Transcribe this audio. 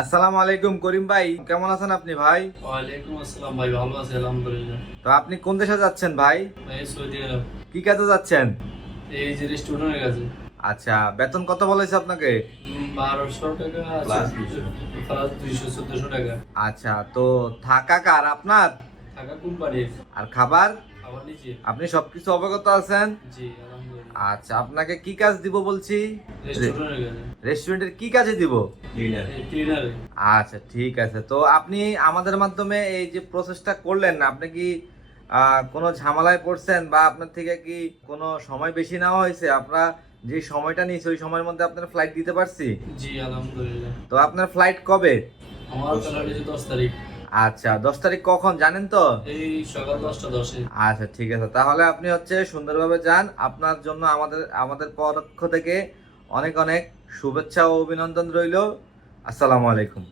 আসসালামু আলাইকুম করিম ভাই, কেমন আছেন আপনি ভাই? ওয়ালাইকুম আসসালাম ভাই, ভালো আছি আলহামদুলিল্লাহ। তো আপনি কোন দেশে যাচ্ছেন ভাই? ভাই সৌদি আরব। কি কাজে যাচ্ছেন? এই যে রেস্টুরেন্টের কাছে। আচ্ছা, বেতন কত বলেছে আপনাকে? 1200 টাকা আছে, প্লাস 200-1400 টাকা। আচ্ছা, তো থাকা কার আপনার? থাকা কোম্পানির, আর খাবার? আবার নিচে। আপনি সবকিছু অবগত আছেন? জি আলহামদুলিল্লাহ। আচ্ছা, আপনাকে কি কাজ দিব বলছি? রেস্টুরেন্টের কাছে। রেস্টুরেন্টের কি কাজে দিব? এই ক্লিনারে। আচ্ছা, ঠিক আছে। তো আপনি আমাদের মাধ্যমে এই যে প্রসেসটা করলেন, আপনি কি কোনো ঝামেলায় পড়ছেন বা আপনার থেকে কি কোনো সময় বেশি নেওয়া হয়েছে? আমরা যে সময়টা নিয়েছি ওই সময়ের মধ্যে আপনার ফ্লাইট দিতে পারছি? জি আলহামদুলিল্লাহ। তো আপনার ফ্লাইট কবে? আমার চলা হয়েছে 10 তারিখ। আচ্ছা, 10 তারিখ কখন জানেন তো? এই সকাল 10টা 10-এ। আচ্ছা, ঠিক আছে। তাহলে আপনি হচ্ছে সুন্দরভাবে যান। আপনার জন্য আমাদের আমাদের পক্ষ থেকে অনেক অনেক শুভেচ্ছা ও অভিনন্দন রইলো। আসসালামু আলাইকুম।